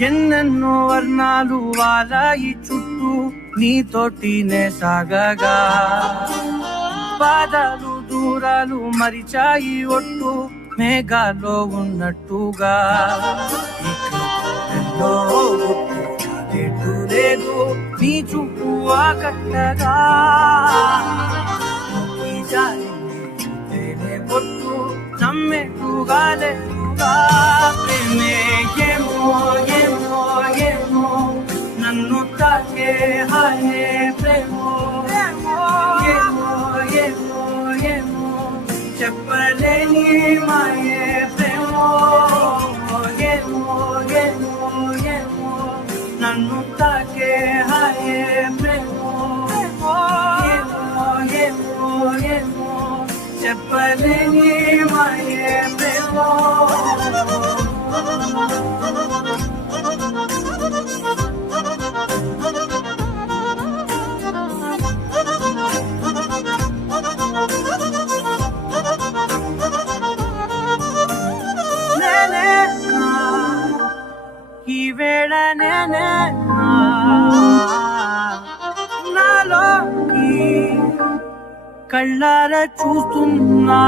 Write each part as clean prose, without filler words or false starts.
ఎన్నెన్నో వర్ణాలు వాలాయి చుట్టూ నీతోటినే సాగగా బాధలు దూరాలు మరిచాయి ఒట్టు మేఘాలో ఉన్నట్టుగా లేదు నీ చూపు ఆకట్టగా పొట్టు నమ్మెట్టుగా లేదుగా ప్రేమే ఏమో ఏమో ఏమో నన్ను తాకే హాయే ప్రేమో ఏమో ఏమో ఏమో చెప్పలేని మాయే ప్రేమో ఏమో ఏమో ఏమో నన్ను తాకే హాయే ప్రేమో ఏమో ఏమో ఏమో చెప్పలేని మాయే ప్రేమో ఈ వేళ నేనే నాలోకి కళ్ళార చూస్తున్నా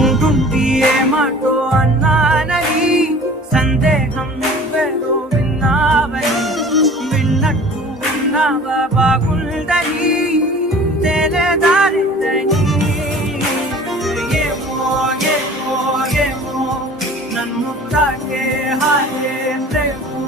ఉంటుండి ఏమాటో అన్నానని సందేహం నువ్వేదో విన్నావని విన్నట్టు విన్నావా బాగుందని తెలియదారిదని ఏమో ఏమో ఏమో నన్ను తాకే హాయే ప్రేమో